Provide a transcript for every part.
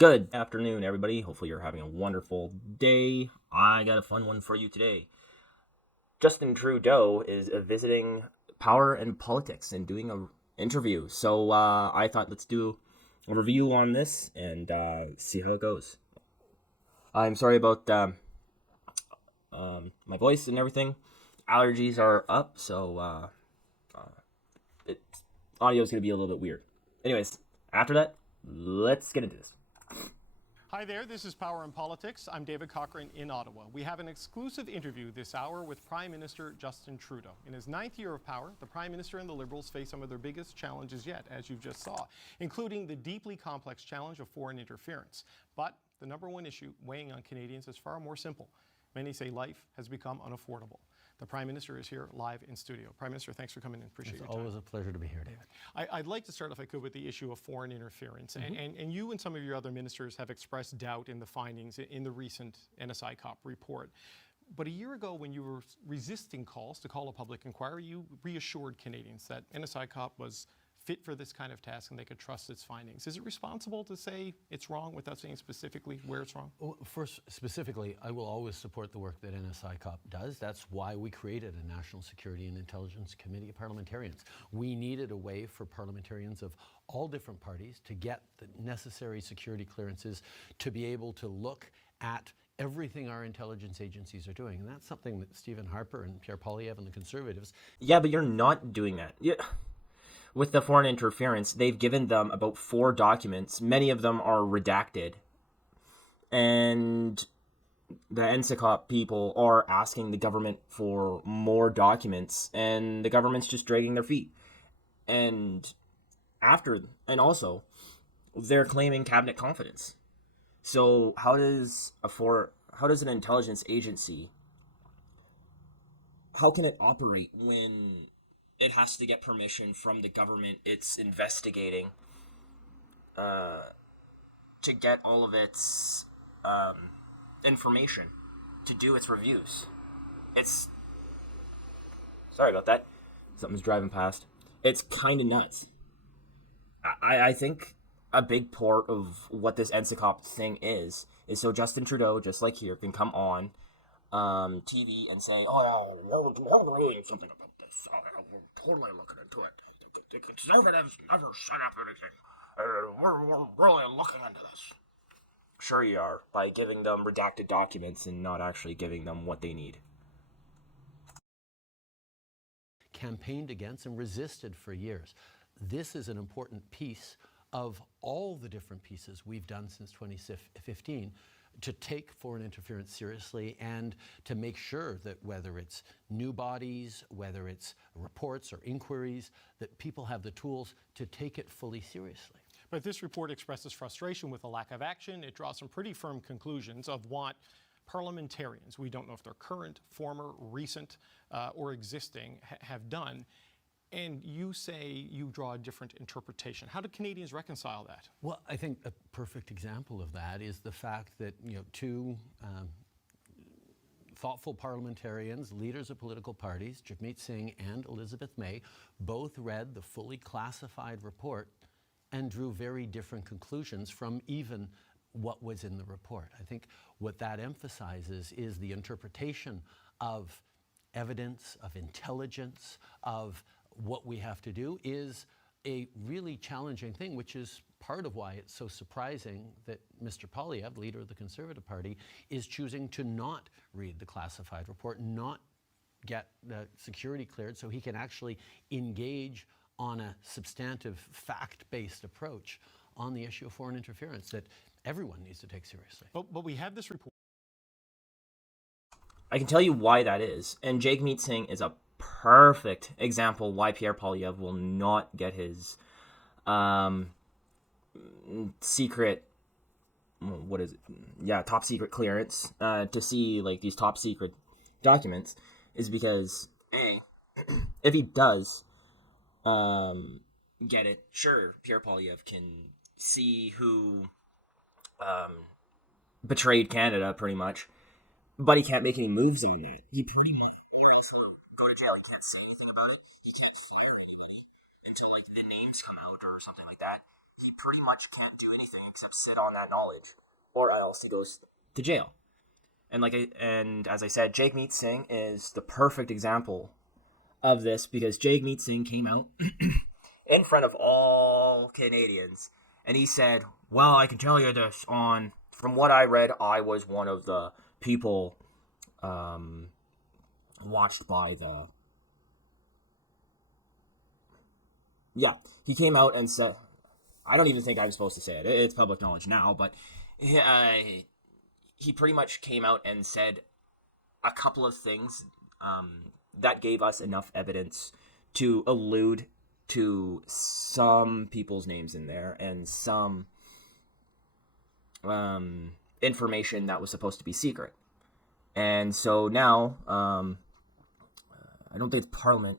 Good afternoon, everybody. Hopefully, you're having a wonderful day. I got a fun one for you today. Justin Trudeau is visiting Power and Politics and doing an interview. So I thought let's do a review on this and see how it goes. I'm sorry about my voice and everything. Allergies are up, so audio is going to be a little bit weird. Anyways, after that, let's get into this. Hi there, this is Power and Politics. I'm David Cochrane in Ottawa. We have an exclusive interview this hour with Prime Minister Justin Trudeau. In his 9th year of power, the Prime Minister and the Liberals face some of their biggest challenges yet, as you just saw, including the deeply complex challenge of foreign interference. But the number one issue weighing on Canadians is far more simple. Many say life has become unaffordable. The Prime Minister is here live in studio. Prime Minister, thanks for coming in. Appreciate your time. It's always a pleasure to be here, David. I'd like to start, if I could, with the issue of foreign interference. And you and some of your other ministers have expressed doubt in the findings in the recent NSI COP report. But a year ago, when you were resisting calls to call a public inquiry, you reassured Canadians that NSI COP was fit for this kind of task and they could trust its findings. Is it responsible to say it's wrong without saying specifically where it's wrong? Well, first, specifically, I will always support the work that NSI COP does. That's why we created a National Security and Intelligence Committee of parliamentarians. We needed a way for parliamentarians of all different parties to get the necessary security clearances to be able to look at everything our intelligence agencies are doing. And that's something that Stephen Harper and Pierre Poilievre and the Conservatives... Yeah, but you're not doing that. Yeah. With the foreign interference, they've given them about 4 documents. Many of them are redacted. And the NSICOP people are asking the government for more documents, and the government's just dragging their feet. And also, they're claiming cabinet confidence. So how does an intelligence agency, how can it operate when it has to get permission from the government it's investigating to get all of its information to do its reviews? Sorry about that. Something's driving past. It's kind of nuts. I think a big part of what this NSICOP thing is so Justin Trudeau, just like here, can come on TV and say, oh, we're doing something about this. We're totally looking into it. The Conservatives never set up anything. We're really looking into this. Sure you are, by giving them redacted documents and not actually giving them what they need. campaigned against and resisted for years. This is an important piece of all the different pieces we've done since 2015 to take foreign interference seriously and to make sure that whether it's new bodies, whether it's reports or inquiries, that people have the tools to take it fully seriously. But this report expresses frustration with the lack of action. It draws some pretty firm conclusions of what parliamentarians, we don't know if they're current, former, recent, or existing, have done. And you say you draw a different interpretation. How do Canadians reconcile that? Well, I think a perfect example of that is the fact that two thoughtful parliamentarians, leaders of political parties, Jagmeet Singh and Elizabeth May, both read the fully classified report and drew very different conclusions from even what was in the report. I think what that emphasizes is the interpretation of evidence, of intelligence, of what we have to do is a really challenging thing, which is part of why it's so surprising that Mr. Poilievre, leader of the Conservative Party, is choosing to not read the classified report, not get the security cleared so he can actually engage on a substantive, fact-based approach on the issue of foreign interference that everyone needs to take seriously. But we have this report. I can tell you why that is, and Jagmeet Singh is a perfect example why Pierre Poilievre will not get his secret, top secret clearance to see like these top secret documents, is because if he does get it, sure, Pierre Poilievre can see who betrayed Canada pretty much, but he can't make any moves on that. He pretty much, or else he'll go to jail. He can't say anything about it. He can't fire anybody until like the names come out or something like that. he pretty much can't do anything except sit on that knowledge, or else he goes to jail. And as I said, Jagmeet Singh is the perfect example of this, because Jagmeet Singh came out in front of all Canadians, and he said, "Well, I can tell you this, from what I read, I was one of the people watched by the..." Yeah, he came out and said, I don't even think I'm supposed to say it. It's public knowledge now, but he pretty much came out and said a couple of things that gave us enough evidence to allude to some people's names in there and some information that was supposed to be secret. And so now, I don't think it's Parliament,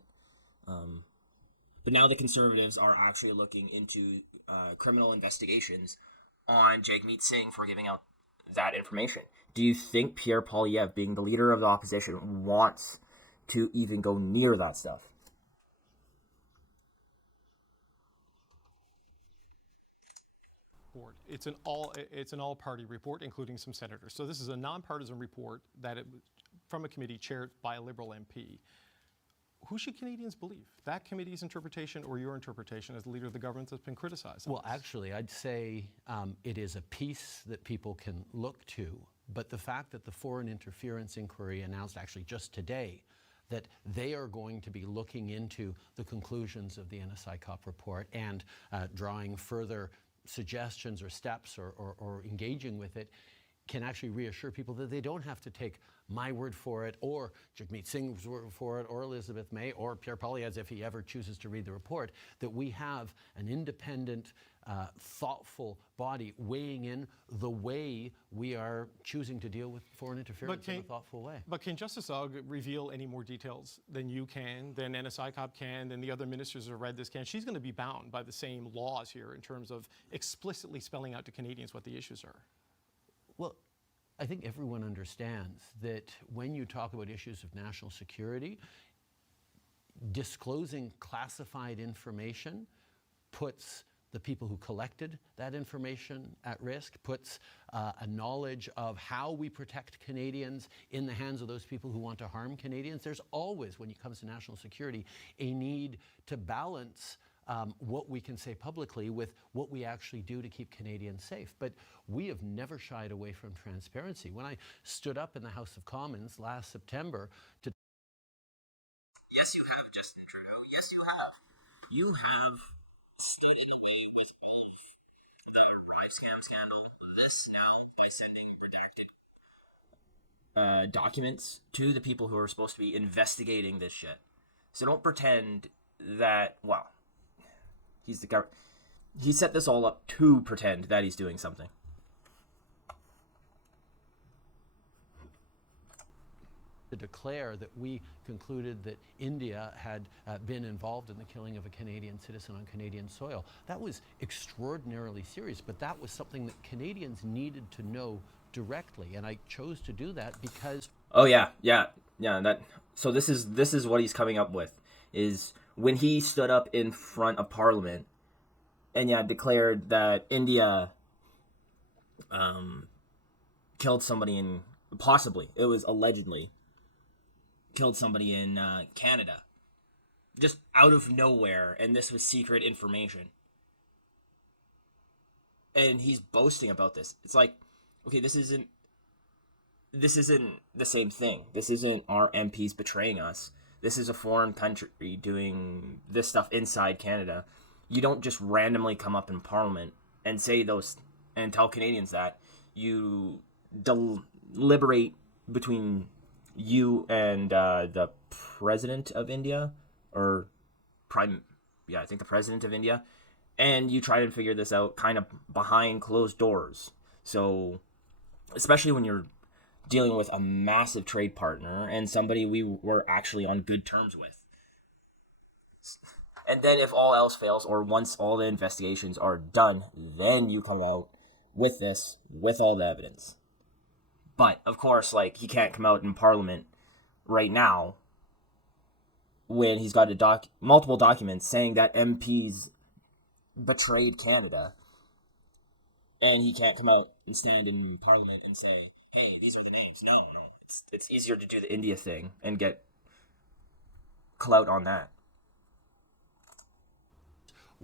but now the Conservatives are actually looking into criminal investigations on Jagmeet Singh for giving out that information. Do you think Pierre Poilievre, being the leader of the opposition, wants to even go near that stuff? It's an all-party report, including some senators. So this is a nonpartisan report from a committee chaired by a Liberal MP. Who should Canadians believe? That committee's interpretation or your interpretation as the leader of the government that's been criticized? Well, actually, I'd say it is a piece that people can look to, but the fact that the Foreign Interference Inquiry announced actually just today that they are going to be looking into the conclusions of the NSICOP report and drawing further suggestions or steps or engaging with it can actually reassure people that they don't have to take my word for it, or Jagmeet Singh's word for it, or Elizabeth May, or Pierre Poilievre's if he ever chooses to read the report, that we have an independent, thoughtful body weighing in the way we are choosing to deal with foreign interference in a thoughtful way. But can Justice Ogg reveal any more details than you can, than NSICOP can, than the other ministers who have read this can? She's going to be bound by the same laws here in terms of explicitly spelling out to Canadians what the issues are. Well, I think everyone understands that when you talk about issues of national security, disclosing classified information puts the people who collected that information at risk, puts a knowledge of how we protect Canadians in the hands of those people who want to harm Canadians. There's always, when it comes to national security, a need to balance what we can say publicly with what we actually do to keep Canadians safe. But we have never shied away from transparency. When I stood up in the House of Commons last September to... Yes, you have, Justin Trudeau. Yes, you have. You have stated away with the Rive Scam scandal, this now, by sending redacted documents to the people who are supposed to be investigating this shit. So don't pretend that, well, he's the government. He set this all up to pretend that he's doing something. To declare that we concluded that India had been involved in the killing of a Canadian citizen on Canadian soil. That was extraordinarily serious, but that was something that Canadians needed to know directly, and I chose to do that because... Oh yeah. So this is what he's coming up with, is when he stood up in front of Parliament and declared that India killed somebody in, possibly, it was allegedly, killed somebody in Canada. Just out of nowhere, and this was secret information. And he's boasting about this. It's like, okay, this isn't the same thing. This isn't our MPs betraying us. This is a foreign country doing this stuff inside Canada. You don't just randomly come up in Parliament and say those and tell Canadians that. You deliberate between you and the President of India, or I think the President of India, and you try to figure this out kind of behind closed doors. So, especially when you're dealing with a massive trade partner and somebody we were actually on good terms with. And then if all else fails, or once all the investigations are done, then you come out with this, with all the evidence. But, of course, he can't come out in Parliament right now when he's got multiple documents saying that MPs betrayed Canada, and he can't come out and stand in Parliament and say, "Hey, these are the names." No, no, it's easier to do the India thing and get clout on that.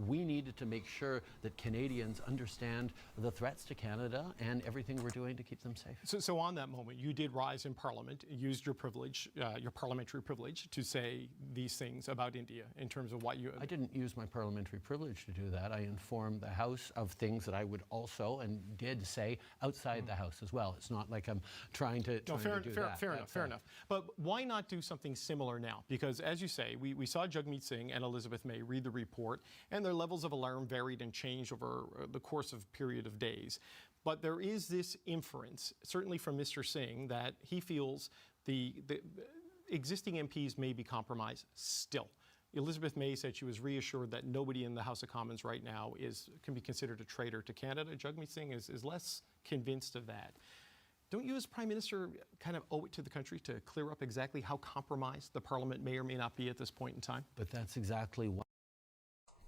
We needed to make sure that Canadians understand the threats to Canada and everything we're doing to keep them safe. So on that moment, you did rise in Parliament, used your privilege, your parliamentary privilege, to say these things about India in terms of what you... I didn't use my parliamentary privilege to do that. I informed the House of things that I would also and did say outside the House as well. It's not like I'm trying to do that. Fair enough. But why not do something similar now? Because as you say, we saw Jagmeet Singh and Elizabeth May read the report, and their levels of alarm varied and changed over the course of a period of days. But there is this inference, certainly from Mr. Singh, that he feels the existing MPs may be compromised still. Elizabeth May said she was reassured that nobody in the House of Commons right now can be considered a traitor to Canada. Jagmeet Singh is less convinced of that. Don't you as Prime Minister kind of owe it to the country to clear up exactly how compromised the Parliament may or may not be at this point in time? But that's exactly why.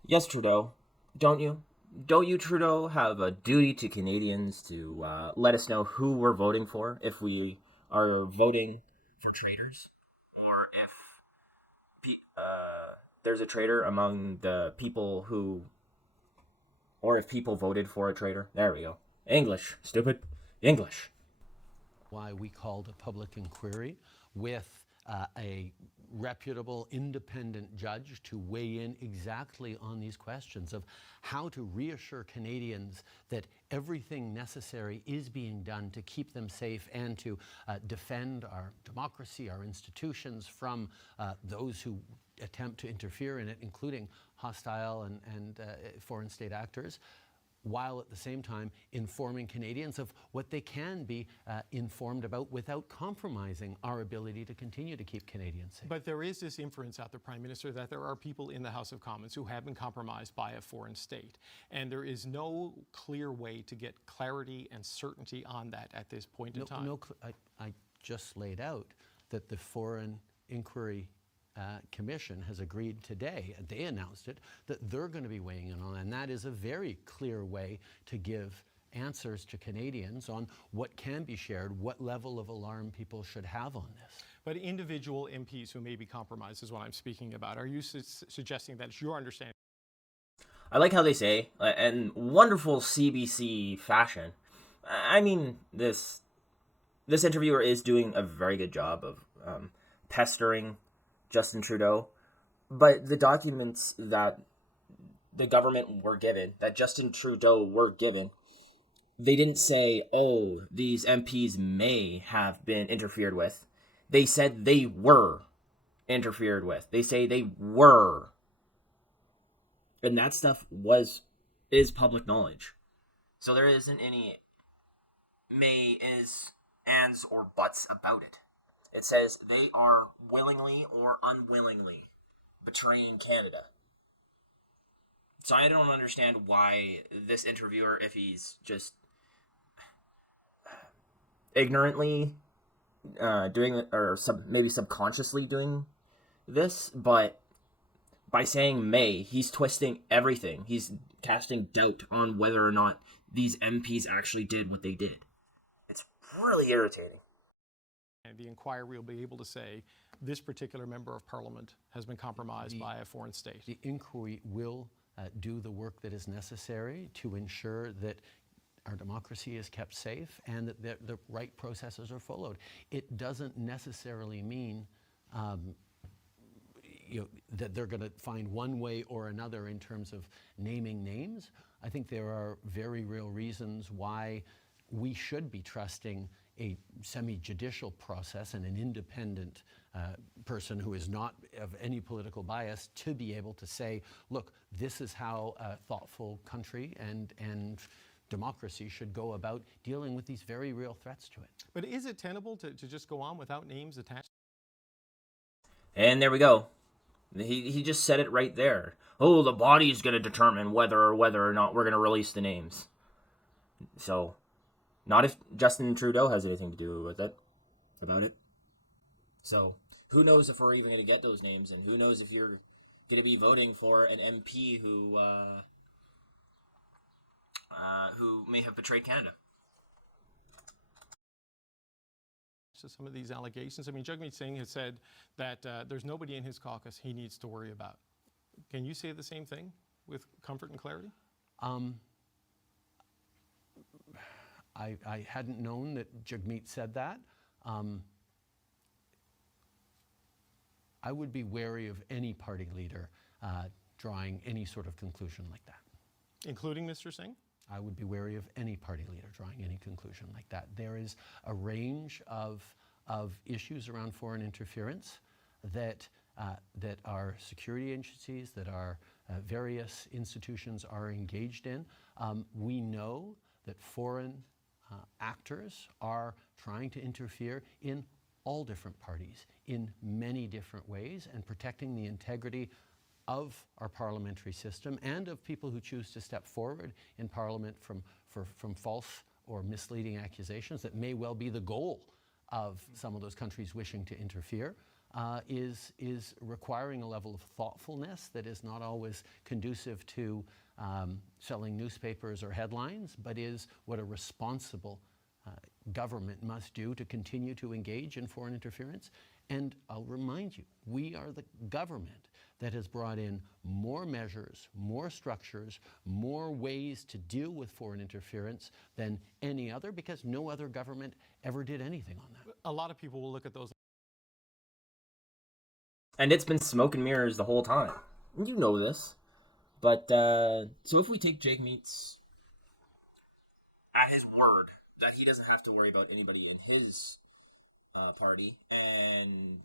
Yes, Trudeau. Don't you? Don't you, Trudeau, have a duty to Canadians to let us know who we're voting for if we are voting for traitors? Or if there's a traitor among the people who... Or if people voted for a traitor? There we go. English, stupid. English. Why we called a public inquiry with a reputable, independent judge to weigh in exactly on these questions of how to reassure Canadians that everything necessary is being done to keep them safe and to defend our democracy, our institutions from those who attempt to interfere in it, including hostile and foreign state actors, while at the same time informing Canadians of what they can be informed about without compromising our ability to continue to keep Canadians safe. But there is this inference out there, Prime Minister, that there are people in the House of Commons who have been compromised by a foreign state. And there is no clear way to get clarity and certainty on that at this point in time. I just laid out that the Foreign Inquiry Commission has agreed today, and they announced it, that they're going to be weighing in on, and that is a very clear way to give answers to Canadians on what can be shared, what level of alarm people should have on this. But individual MPs who may be compromised is what I'm speaking about. Are you suggesting that it's your understanding? I like how they say, in wonderful CBC fashion. I mean, this interviewer is doing a very good job of pestering Justin Trudeau, but the documents that the government were given, that Justin Trudeau were given, they didn't say, oh, these MPs may have been interfered with. They said they were interfered with. They say they were. And that stuff is public knowledge. So there isn't any may, is, ands, or buts about it. It says they are willingly or unwillingly betraying Canada. So I don't understand why this interviewer, if he's just ignorantly doing it, or maybe subconsciously doing this, but by saying may, he's twisting everything. He's casting doubt on whether or not these MPs actually did what they did. It's really irritating. And the inquiry will be able to say this particular member of Parliament has been compromised by a foreign state. The inquiry will do the work that is necessary to ensure that our democracy is kept safe and that the right processes are followed. It doesn't necessarily mean that they're going to find one way or another in terms of naming names. I think there are very real reasons why we should be trusting a semi-judicial process and an independent person who is not of any political bias to be able to say, look, this is how a thoughtful country and democracy should go about dealing with these very real threats to it. But is it tenable to just go on without names attached? And there we go. He just said it right there. Oh, the body's going to determine whether or not we're going to release the names. So, not if Justin Trudeau has anything to do with it, about it. So, who knows if we're even going to get those names, and who knows if you're going to be voting for an MP who who may have betrayed Canada. To some of these allegations, I mean, Jagmeet Singh has said that there's nobody in his caucus he needs to worry about. Can you say the same thing with comfort and clarity? I hadn't known that Jagmeet said that. I would be wary of any party leader drawing any sort of conclusion like that. Including Mr. Singh? I would be wary of any party leader drawing any conclusion like that. There is a range of issues around foreign interference that our security agencies, that our various institutions are engaged in. We know that foreign actors are trying to interfere in all different parties in many different ways, and protecting the integrity of our parliamentary system and of people who choose to step forward in Parliament from false or misleading accusations that may well be the goal of some of those countries wishing to interfere, is requiring a level of thoughtfulness that is not always conducive to selling newspapers or headlines, but is what a responsible government must do to continue to engage in foreign interference. And I'll remind you, we are the government that has brought in more measures, more structures, more ways to deal with foreign interference than any other, because no other government ever did anything on that. A lot of people will look at those. And it's been smoke and mirrors the whole time. You know this. But, so if we take Jagmeet's at his word that he doesn't have to worry about anybody in his party, and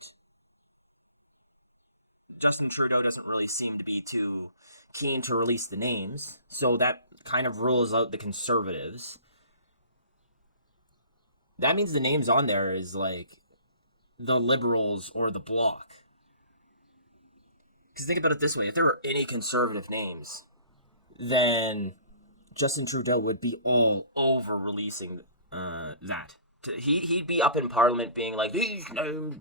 Justin Trudeau doesn't really seem to be too keen to release the names, so that kind of rules out the Conservatives. That means the names on there is like the Liberals or the Bloc. Because think about it this way, if there were any Conservative names, then Justin Trudeau would be all over releasing that. He'd be up in Parliament being like, these names,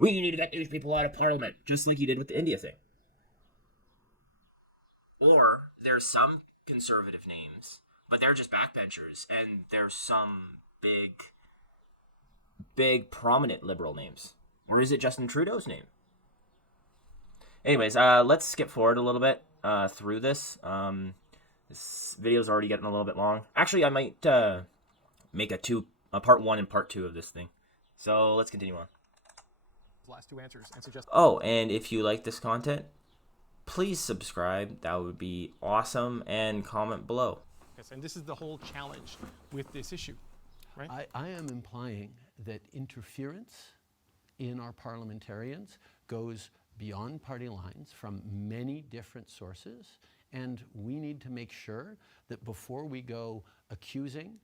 we need to get these people out of Parliament, just like he did with the India thing. Or there's some Conservative names, but they're just backbenchers, and there's some big prominent Liberal names. Or is it Justin Trudeau's name? Anyways, let's skip forward a little bit through this. This video's already getting a little bit long. Actually, I might make a part 1 and part 2 of this thing. So let's continue on. Last two answers and suggest. Oh, and if you like this content, please subscribe. That would be awesome. And comment below. Yes, and this is the whole challenge with this issue, right? I am implying that interference in our parliamentarians goes beyond party lines from many different sources, and we need to make sure that before we go accusing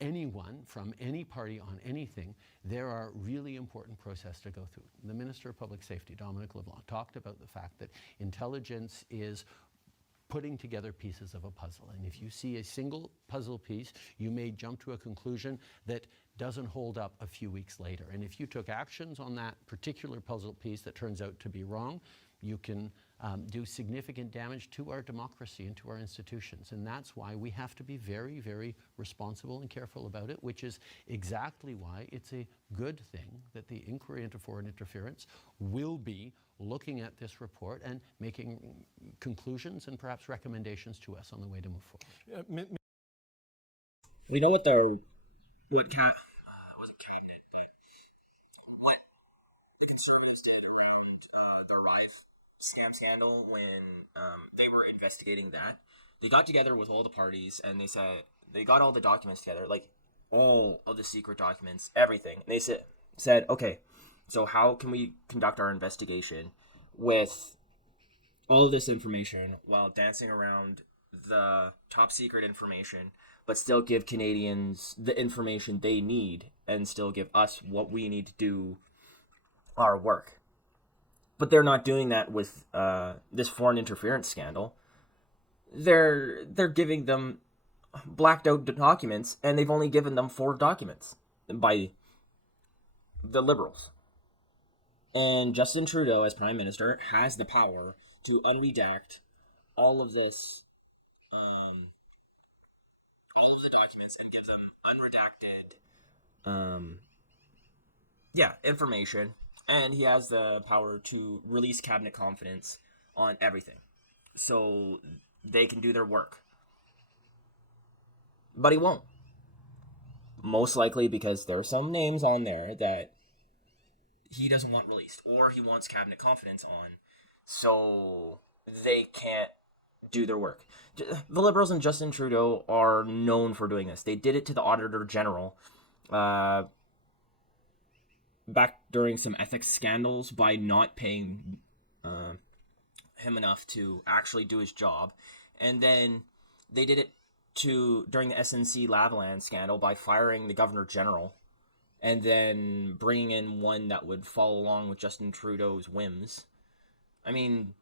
anyone from any party on anything, there are really important processes to go through. The Minister of Public Safety, Dominic LeBlanc, talked about the fact that intelligence is putting together pieces of a puzzle. And if you see a single puzzle piece, you may jump to a conclusion that doesn't hold up a few weeks later. And if you took actions on that particular puzzle piece that turns out to be wrong, you can do significant damage to our democracy and to our institutions. And that's why we have to be very, very responsible and careful about it, which is exactly why it's a good thing that the inquiry into foreign interference will be looking at this report and making conclusions and perhaps recommendations to us on the way to move forward. We know what the Conservatives did around the Rive scam scandal when they were investigating that. They got together with all the parties and they got all the documents together, like all of the secret documents, everything. And they said, okay, so how can we conduct our investigation with all of this information while dancing around the top secret information, but still give Canadians the information they need and still give us what we need to do our work? But they're not doing that with this foreign interference scandal. They're giving them blacked out documents, and they've only given them 4 documents by the Liberals. And Justin Trudeau, as Prime Minister, has the power to unredact all of this all of the documents and give them unredacted, information, and he has the power to release cabinet confidence on everything, so they can do their work. But he won't. Most likely because there are some names on there that he doesn't want released, or he wants cabinet confidence on, so they can't do their work. The Liberals and Justin Trudeau are known for doing this. They did it to the Auditor General back during some ethics scandals by not paying him enough to actually do his job. And then they did it during the SNC Lavalin scandal by firing the Governor General and then bringing in one that would follow along with Justin Trudeau's whims. I mean,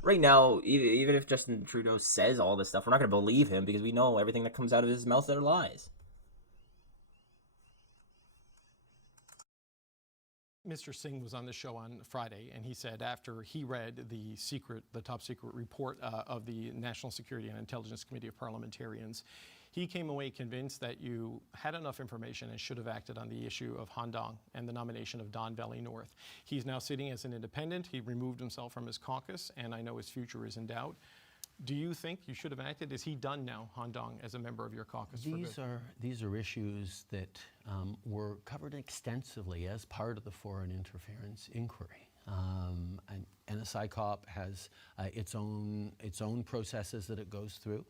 right now, even if Justin Trudeau says all this stuff, we're not going to believe him because we know everything that comes out of his mouth are lies. Mr. Singh was on the show on Friday, and he said after he read the top secret report of the National Security and Intelligence Committee of Parliamentarians, he came away convinced that you had enough information and should have acted on the issue of Han Dong and the nomination of Don Valley North. He's now sitting as an independent. He removed himself from his caucus, and I know his future is in doubt. Do you think you should have acted? Is he done now, Han Dong, as a member of your caucus? These are issues that were covered extensively as part of the foreign interference inquiry. And NSICOP has its own processes that it goes through.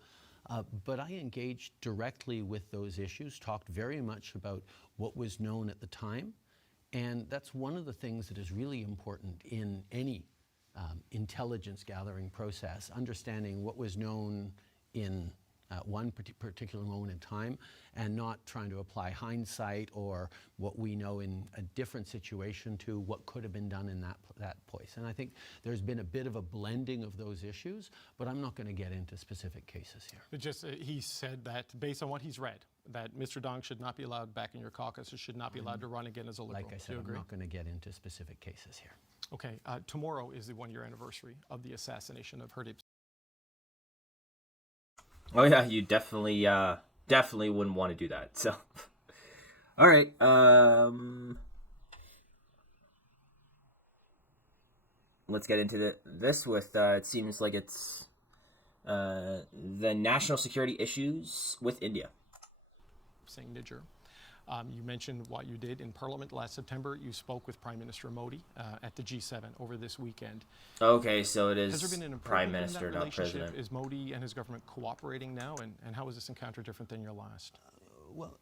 But I engaged directly with those issues, talked very much about what was known at the time. And that's one of the things that is really important in any intelligence gathering process, understanding what was known in one particular moment in time and not trying to apply hindsight or what we know in a different situation to what could have been done in that place. And I think there's been a bit of a blending of those issues, but I'm not going to get into specific cases here. He said that based on what he's read, that Mr. Dong should not be allowed back in your caucus or should not be allowed to run again as a Liberal. Like I said, I'm not going to get into specific cases here. Okay, tomorrow is the one-year anniversary of the assassination of Hardeep. Oh yeah, you definitely wouldn't want to do that. So, all right. Let's get into this with. It seems like it's the national security issues with India. Saying Niger. You mentioned what you did in Parliament last September. You spoke with Prime Minister Modi at the G7 over this weekend. Okay, so it is Has there been an Prime improvement Minister, in that not relationship? President. Is Modi and his government cooperating now? And how is this encounter different than your last? Well,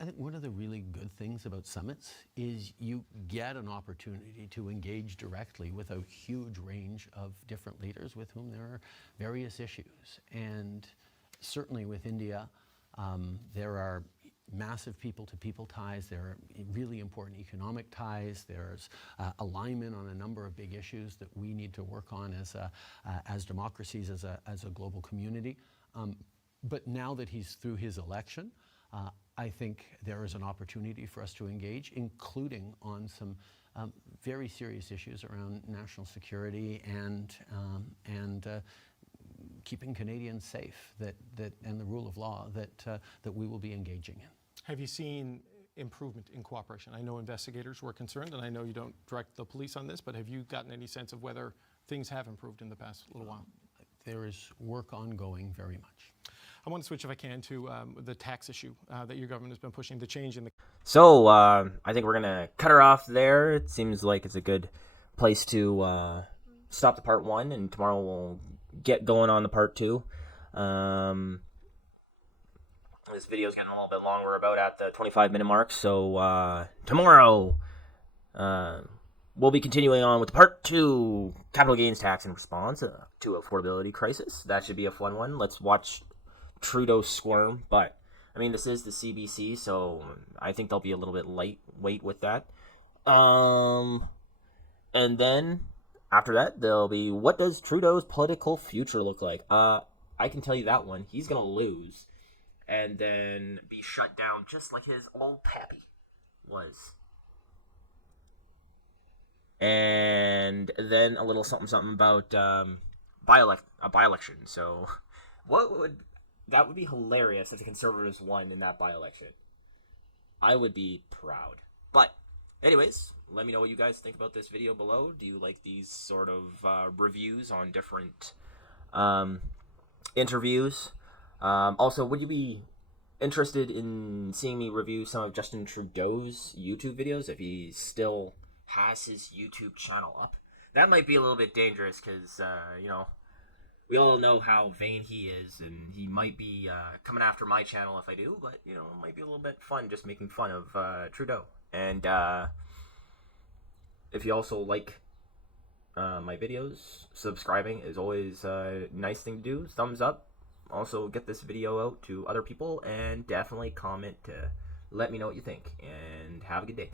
I think one of the really good things about summits is you get an opportunity to engage directly with a huge range of different leaders with whom there are various issues. And certainly with India, there are massive people-to-people ties. There are really important economic ties. There's alignment on a number of big issues that we need to work on as democracies, as a global community. But now that he's through his election, I think there is an opportunity for us to engage, including on some very serious issues around national security and keeping Canadians safe, and the rule of law that we will be engaging in. Have you seen improvement in cooperation? I know investigators were concerned, and I know you don't direct the police on this, but have you gotten any sense of whether things have improved in the past little while? There is work ongoing very much. I want to switch, if I can, to the tax issue that your government has been pushing, the change in the... So, I think we're going to cut her off there. It seems like it's a good place to stop the part one, and tomorrow we'll get going on the part two. This video's getting a little bit long. We're about at the 25-minute mark, so tomorrow we'll be continuing on with part two, capital gains tax in response to affordability crisis. That should be a fun one. Let's watch Trudeau squirm, but I mean, this is the CBC, so I think they'll be a little bit lightweight with that. And then after that, there'll be, what does Trudeau's political future look like? I can tell you that one. He's gonna lose and then be shut down just like his old pappy was. And then a little something about a by-election. So That would be hilarious if the Conservatives won in that by-election. I would be proud. But, anyways, let me know what you guys think about this video below. Do you like these sort of reviews on different interviews? Also, would you be interested in seeing me review some of Justin Trudeau's YouTube videos if he still has his YouTube channel up? That might be a little bit dangerous because, we all know how vain he is, and he might be coming after my channel if I do, but, it might be a little bit fun just making fun of Trudeau. And if you also like my videos, subscribing is always a nice thing to do. Thumbs up. Also, get this video out to other people, and definitely comment to let me know what you think. And have a good day.